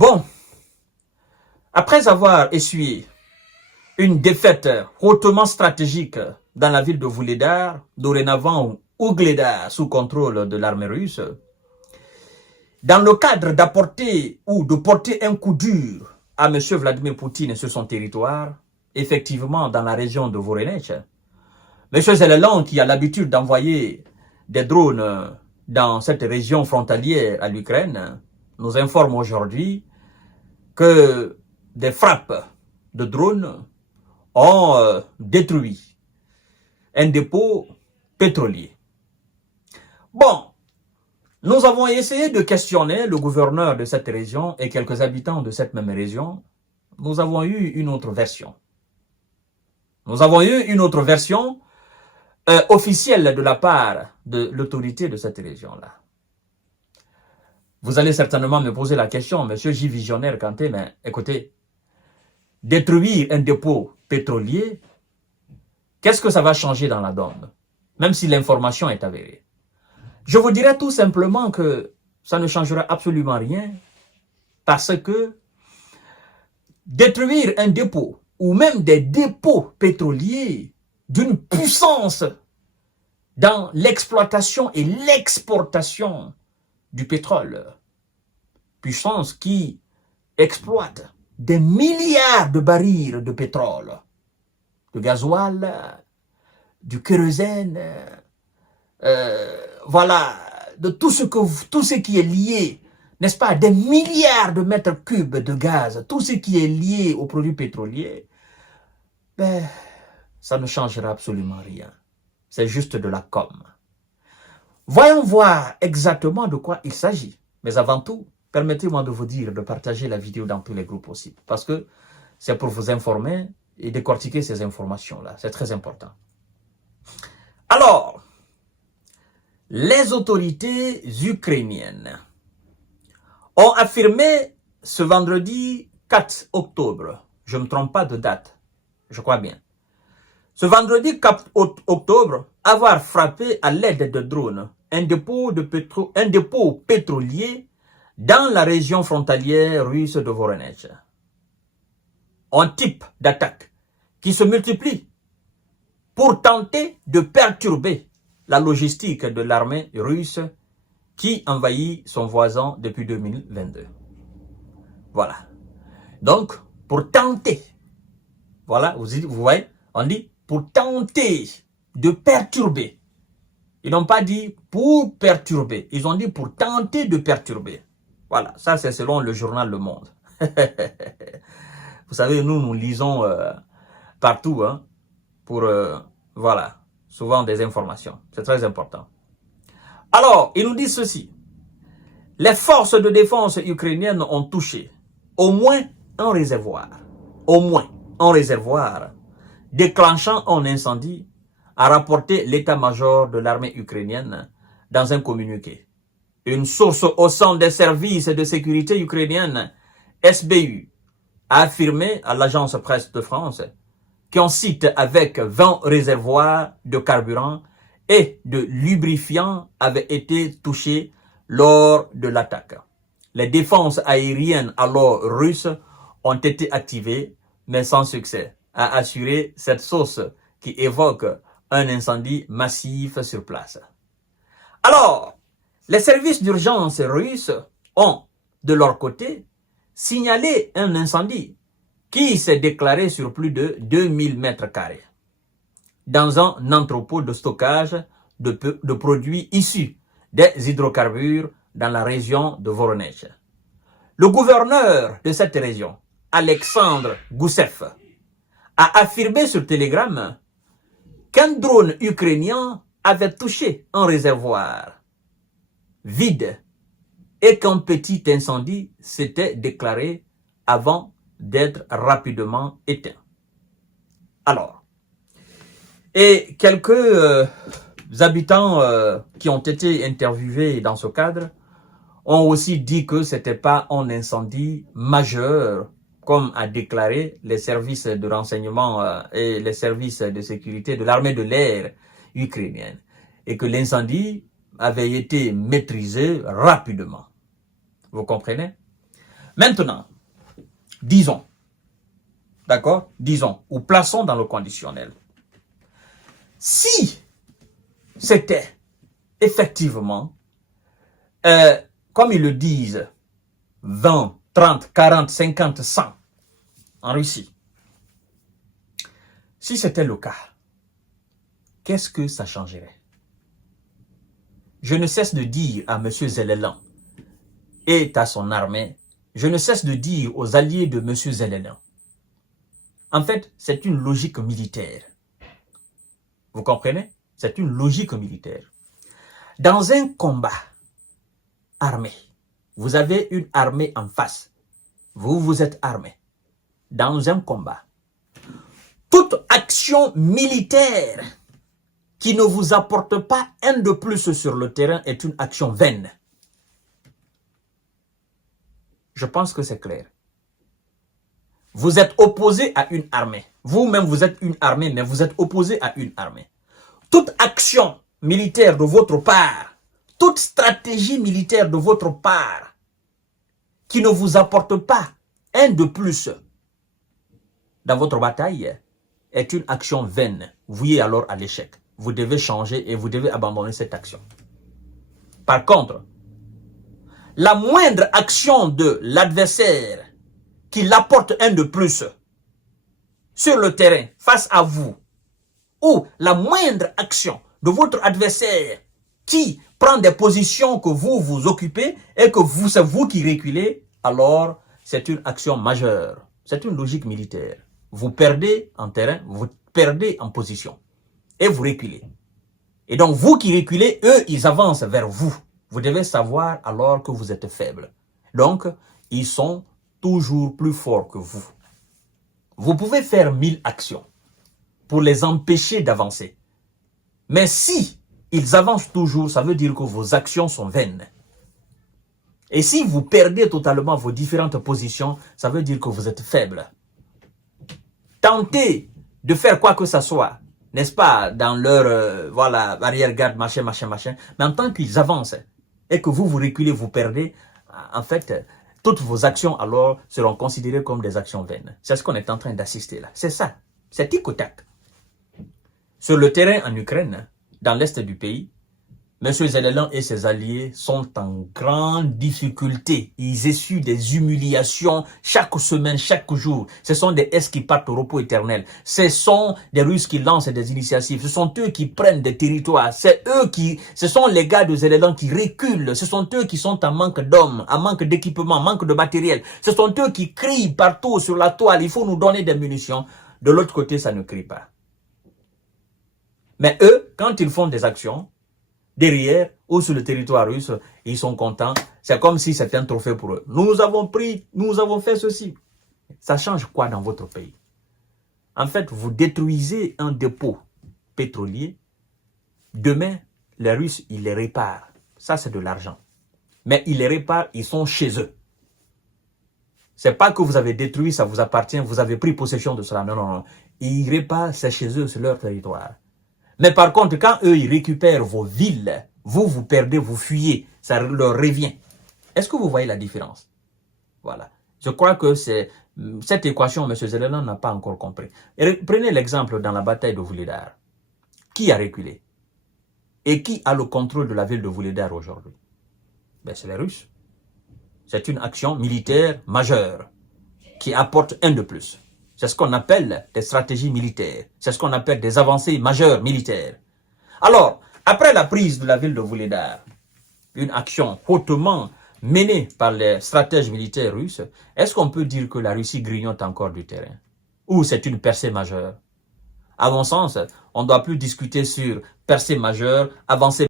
Bon, après avoir essuyé une défaite hautement stratégique dans la ville de Vuhledar, dorénavant Ougledar sous contrôle de l'armée russe, dans le cadre d'apporter ou de porter un coup dur à M. Vladimir Poutine sur son territoire, effectivement dans la région de Voronezh, M. Zelensky, qui a l'habitude d'envoyer des drones dans cette région frontalière à l'Ukraine, nous informe aujourd'hui que des frappes de drones ont détruit un dépôt pétrolier. Bon, nous avons essayé de questionner le gouverneur de cette région et quelques habitants de cette même région. Nous avons eu une autre version. Nous avons eu une autre version officielle de la part de l'autorité de cette région-là. Vous allez certainement me poser la question, monsieur J. Visionnaire Kanté, mais écoutez, détruire un dépôt pétrolier, qu'est-ce que ça va changer dans la donne, même si l'information est avérée? Je vous dirais tout simplement que ça ne changera absolument rien parce que détruire un dépôt ou même des dépôts pétroliers d'une puissance dans l'exploitation et l'exportation du pétrole, puissance qui exploite des milliards de barils de pétrole, de gasoil, du kérosène, voilà, de tout ce qui est lié, n'est-ce pas, des milliards de mètres cubes de gaz, tout ce qui est lié aux produits pétroliers, ben, ça ne changera absolument rien. C'est juste de la com. Voyons voir exactement de quoi il s'agit. Mais avant tout, permettez-moi de vous dire de partager la vidéo dans tous les groupes possibles. Parce que c'est pour vous informer et décortiquer ces informations-là. C'est très important. Alors, les autorités ukrainiennes ont affirmé ce vendredi 4 octobre, je ne me trompe pas de date, je crois bien, ce vendredi 4 octobre, avoir frappé à l'aide de drones un dépôt pétrolier dans la région frontalière russe de Voronezh. Un type d'attaque qui se multiplie pour tenter de perturber la logistique de l'armée russe qui envahit son voisin depuis 2022. Voilà. Donc, pour tenter, voilà, vous voyez, on dit pour tenter de perturber. Ils n'ont pas dit pour perturber, ils ont dit pour tenter de perturber. Voilà, ça c'est selon le journal Le Monde. Vous savez, nous lisons partout, hein, pour, voilà, souvent des informations. C'est très important. Alors, ils nous disent ceci. Les forces de défense ukrainiennes ont touché au moins un réservoir, déclenchant un incendie, a rapporté l'état-major de l'armée ukrainienne dans un communiqué. Une source au sein des services de sécurité ukrainienne, SBU, a affirmé à l'agence Presse de France qu'un site avec 20 réservoirs de carburant et de lubrifiant avait été touché lors de l'attaque. Les défenses aériennes alors russes ont été activées, mais sans succès, a assuré cette source qui évoque un incendie massif sur place. Alors, les services d'urgence russes ont, de leur côté, signalé un incendie qui s'est déclaré sur plus de 2000 mètres carrés dans un entrepôt de stockage de produits issus des hydrocarbures dans la région de Voronezh. Le gouverneur de cette région, Alexandre Goussev, a affirmé sur Telegram qu'un drone ukrainien avait touché un réservoir vide et qu'un petit incendie s'était déclaré avant d'être rapidement éteint. Alors, et quelques habitants qui ont été interviewés dans ce cadre ont aussi dit que ce n'était pas un incendie majeur, comme a déclaré les services de renseignement et les services de sécurité de l'armée de l'air ukrainienne, et que l'incendie avait été maîtrisé rapidement. Vous comprenez? Maintenant, disons, d'accord, disons, ou plaçons dans le conditionnel. Si c'était effectivement, comme ils le disent, 20, 30, 40, 50, 100 en Russie, si c'était le cas, qu'est-ce que ça changerait? Je ne cesse de dire à M. Zelensky et à son armée, je ne cesse de dire aux alliés de M. Zelensky, en fait, c'est une logique militaire. Vous comprenez? C'est une logique militaire. Dans un combat armé, vous avez une armée en face. Vous êtes armé. Dans un combat, toute action militaire qui ne vous apporte pas un de plus sur le terrain est une action vaine. Je pense que c'est clair. Vous êtes opposé à une armée. Vous-même, vous êtes une armée, mais vous êtes opposé à une armée. Toute action militaire de votre part, toute stratégie militaire de votre part, qui ne vous apporte pas un de plus dans votre bataille, est une action vaine. Vouée alors à l'échec. Vous devez changer et vous devez abandonner cette action. Par contre, la moindre action de l'adversaire qui l'apporte un de plus sur le terrain face à vous, ou la moindre action de votre adversaire qui prend des positions que vous occupez et que c'est vous qui reculez, alors c'est une action majeure. C'est une logique militaire. Vous perdez en terrain, vous perdez en position et vous reculez. Et donc vous qui reculez, eux, ils avancent vers vous. Vous devez savoir alors que vous êtes faible. Donc, ils sont toujours plus forts que vous. Vous pouvez faire 1000 actions pour les empêcher d'avancer. Mais si ils avancent toujours, ça veut dire que vos actions sont vaines. Et si vous perdez totalement vos différentes positions, ça veut dire que vous êtes faible. Tentez de faire quoi que ce soit, n'est-ce pas, dans leur voilà, arrière-garde, machin. Mais en tant qu'ils avancent et que vous reculez, vous perdez, en fait, toutes vos actions alors seront considérées comme des actions vaines. C'est ce qu'on est en train d'assister là. C'est ça. C'est tic au tac. Sur le terrain en Ukraine, dans l'est du pays, M. Zelensky et ses alliés sont en grande difficulté. Ils essuient des humiliations chaque semaine, chaque jour. Ce sont des S qui partent au repos éternel. Ce sont des Russes qui lancent des initiatives. Ce sont eux qui prennent des territoires. Ce sont les gars de Zelensky qui reculent. Ce sont eux qui sont en manque d'hommes, en manque d'équipement, en manque de matériel. Ce sont eux qui crient partout sur la toile. Il faut nous donner des munitions. De l'autre côté, ça ne crie pas. Mais eux, quand ils font des actions, derrière ou sur le territoire russe, ils sont contents. C'est comme si c'était un trophée pour eux. Nous avons fait ceci. Ça change quoi dans votre pays? En fait, vous détruisez un dépôt pétrolier. Demain, les Russes, ils les réparent. Ça, c'est de l'argent. Mais ils les réparent, ils sont chez eux. C'est pas que vous avez détruit, ça vous appartient, vous avez pris possession de cela. Non. Ils réparent, c'est chez eux, c'est leur territoire. Mais par contre, quand eux, ils récupèrent vos villes, vous perdez, vous fuyez, ça leur revient. Est-ce que vous voyez la différence? Voilà. Je crois que c'est cette équation, M. Zelensky n'a pas encore compris. Et prenez l'exemple dans la bataille de Vuhledar. Qui a reculé? Et qui a le contrôle de la ville de Vuhledar aujourd'hui? Ben, c'est les Russes. C'est une action militaire majeure qui apporte un de plus. C'est ce qu'on appelle des stratégies militaires. C'est ce qu'on appelle des avancées majeures militaires. Alors, après la prise de la ville de Vuhledar, une action hautement menée par les stratèges militaires russes, est-ce qu'on peut dire que la Russie grignote encore du terrain? Ou c'est une percée majeure? À mon sens, on ne doit plus discuter sur percée majeure, avancée